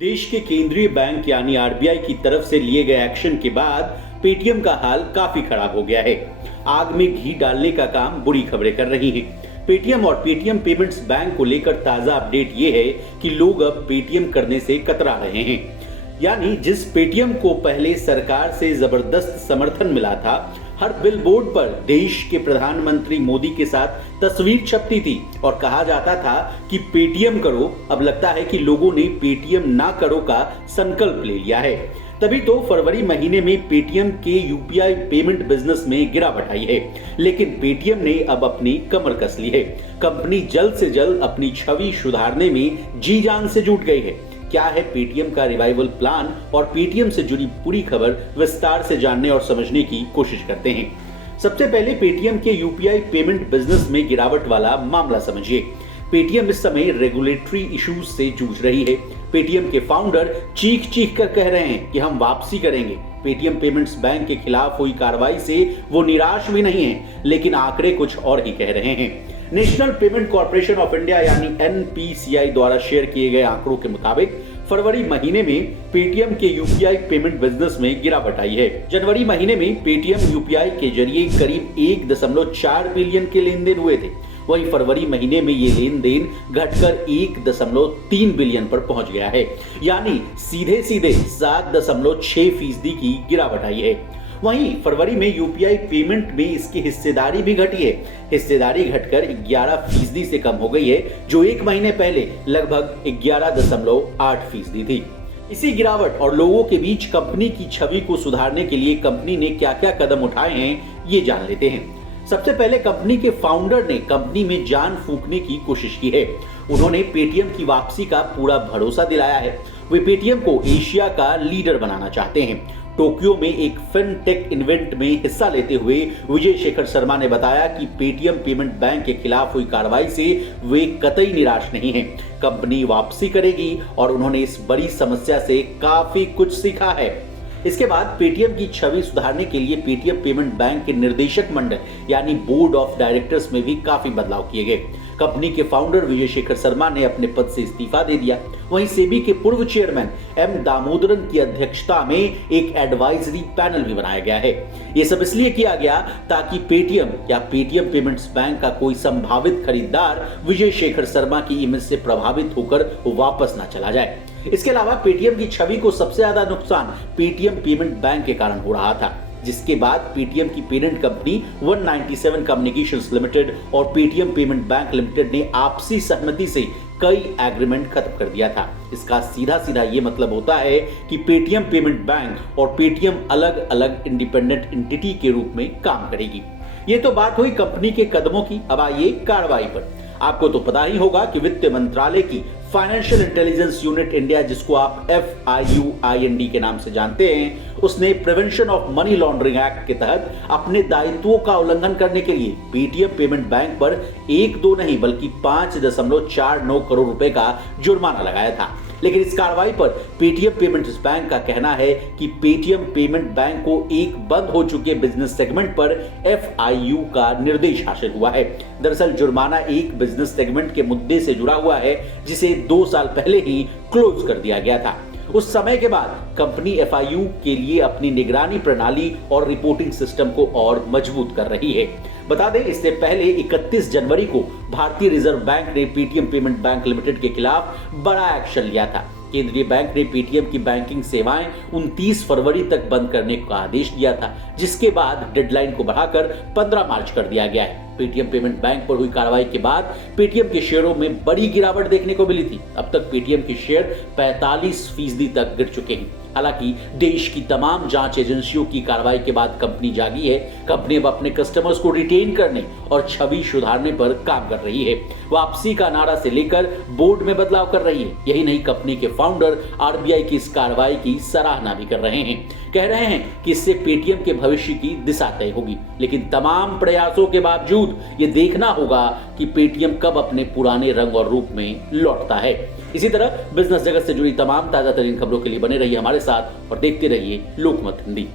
देश के केंद्रीय बैंक यानी आरबीआई की तरफ से लिए गए एक्शन के बाद पेटीएम का हाल काफी खराब हो गया है। आग में घी डालने का काम बुरी खबरें कर रही हैं। पेटीएम और पेटीएम पेमेंट्स बैंक को लेकर ताजा अपडेट ये है कि लोग अब पेटीएम करने से कतरा रहे हैं। यानी जिस पेटीएम को पहले सरकार से जबरदस्त समर्थन मिला था, हर बिलबोर्ड पर देश के प्रधानमंत्री मोदी के साथ तस्वीर छपती थी और कहा जाता था कि पेटीएम करो, अब लगता है कि लोगों ने पेटीएम ना करो का संकल्प ले लिया है। तभी तो फरवरी महीने में पेटीएम के यूपीआई पेमेंट बिजनेस में गिरावट आई है, लेकिन पेटीएम ने अब अपनी कमर कस ली है। कंपनी जल्द से जल्द अपनी छवि सुधारने में जी जान से जुट गई है। क्या है पेटीएम का रिवाइवल प्लान और पेटीएम से जुड़ी पूरी खबर विस्तार से जानने और समझने की कोशिश करते हैं। सबसे पहले पेटीएम के यूपीआई पेमेंट बिजनेस में गिरावट वाला मामला समझिए। पेटीएम इस समय रेगुलेटरी इश्यूज से जूझ रही है। पेटीएम के फाउंडर चीख चीख कर कह रहे हैं कि हम वापसी करेंगे। पेटीएम पेमेंट्स बैंक के खिलाफ हुई कार्रवाई से वो निराश भी नहीं है, लेकिन आंकड़े कुछ और ही कह रहे हैं। National payment corporation of India यानी एनपीसीआई द्वारा शेयर किए गए आंकड़ों के मुताबिक फरवरी महीने में पेटीएम के यूपीआई पेमेंट बिजनेस में गिरावट आई है। जनवरी महीने में पेटीएम यूपीआई के जरिए करीब 1.4 बिलियन के लेन देन हुए थे। वहीं फरवरी महीने में ये लेन देन घटकर 1.3 बिलियन पर पहुंच गया है, यानी सीधे सीधे 7.6% की गिरावट आई है। वहीं फरवरी में यूपीआई पेमेंट में इसकी हिस्सेदारी भी घटी है। हिस्सेदारी घटकर 11% से कम हो गई है, जो एक महीने पहले लगभग 11.8% थी। इसी गिरावट और लोगों के बीच कंपनी की छवि को सुधारने के लिए कंपनी ने क्या क्या कदम उठाए हैं, ये जान लेते हैं। सबसे पहले कंपनी के फाउंडर ने कंपनी में जान फूंकने की कोशिश की है। उन्होंने पेटीएम की वापसी का पूरा भरोसा दिलाया है। वे पेटीएम को एशिया का लीडर बनाना चाहते हैं। टोक्यो में एक फिनटेक इवेंट में हिस्सा लेते हुए विजय शेखर शर्मा ने बताया कि पेटीएम पेमेंट बैंक के खिलाफ हुई कार्रवाई से वे कतई निराश नहीं हैं। कंपनी वापसी करेगी और उन्होंने इस बड़ी समस्या से काफी कुछ सीखा है। इसके बाद पेटीएम की छवि सुधारने के लिए पेटीएम पेमेंट बैंक के निर्देशक मंडल यानी बोर्ड ऑफ डायरेक्टर्स में भी काफी बदलाव किए गए। कंपनी के फाउंडर विजय शेखर शर्मा ने अपने पद से इस्तीफा दे दिया। वहीं सेबी के पूर्व चेयरमैन एम दामोदरन की अध्यक्षता में एक एडवाइजरी पैनल भी बनाया गया है। ये सब इसलिए किया गया ताकि पेटीएम या पेटीएम पेमेंट्स बैंक का कोई संभावित खरीदार विजय शेखर शर्मा की इमेज से प्रभावित होकर वापस ना चला जाए। इसके अलावा पेटीएम की छवि को सबसे ज्यादा नुकसान पेटीएम पेमेंट बैंक के कारण हो रहा था, जिसके बाद पेटीएम की पेरेंट कंपनी 197 कम्युनिकेशंस लिमिटेड और पेटीएम पेमेंट बैंक लिमिटेड ने आपसी सहमति से कई एग्रीमेंट खत्म कर दिया था। इसका सीधा सीधा ये मतलब होता है कि पेटीएम पेमेंट बैंक और पेटीएम अलग अलग इंडिपेंडेंट एंटिटी के रूप में काम करेगी। ये तो बात हुई कंपनी के कदमों की। अब आइए कार्रवाई पर। आपको तो पता ही होगा कि वित्त मंत्रालय की फाइनेंशियल इंटेलिजेंस यूनिट इंडिया, जिसको आप FIUIND के नाम से जानते हैं, उसने prevention of money laundering act के तहत अपने दायित्वों का उल्लंघन करने के लिए पेटीएम पेमेंट बैंक पर 1-2 नहीं बल्कि 5.49 करोड़ रुपए का जुर्माना लगाया था। लेकिन इस कार्रवाई पर पेटीएम पेमेंट्स बैंक का कहना है कि पेटीएम पेमेंट बैंक को एक बंद हो चुके बिजनेस सेगमेंट पर FIU का निर्देश हासिल हुआ है। दरअसल जुर्माना एक बिजनेस सेगमेंट के मुद्दे से जुड़ा हुआ है, जिसे 2 साल पहले ही क्लोज कर दिया गया था। उस समय के बाद कंपनी FIU के लिए अपनी निगरानी प्रणाली और रिपोर्टिंग सिस्टम को और मजबूत कर रही है। बता दें, इससे पहले 31 जनवरी को भारतीय रिजर्व बैंक ने पेटीएम पेमेंट बैंक लिमिटेड के खिलाफ बड़ा एक्शन लिया था। केंद्रीय बैंक ने पेटीएम की बैंकिंग सेवाएं 29 फरवरी तक बंद करने का आदेश दिया था, जिसके बाद डेडलाइन को बढ़ाकर 15 मार्च कर दिया गया है। पेटीएम पेमेंट बैंक पर हुई कार्रवाई के बाद पेटीएम के शेयरों में बड़ी गिरावट देखने को मिली थी। अब तक पेटीएम के शेयर 45% तक गिर चुके हैं। हालांकि देश की तमाम जांच एजेंसियों की कार्रवाई के बाद कंपनी जागी है। कंपनी अब अपने कस्टमर्स को रिटेन करने और छवि सुधारने पर काम कर रही है। वापसी का नारा से लेकर बोर्ड में बदलाव कर रही है। यही नहीं, कंपनी के फाउंडर आरबीआई की इस कार्रवाई की सराहना भी कर रहे हैं। कह रहे हैं कि इससे पेटीएम के भविष्य की दिशा तय होगी। लेकिन तमाम प्रयासों के बावजूद ये देखना होगा कि पेटीएम कब अपने पुराने रंग और रूप में लौटता है। इसी तरह बिजनेस जगत से जुड़ी तमाम ताजा तरीन खबरों के लिए बने रहिए हमारे साथ और देखते रहिए लोकमत हिंदी।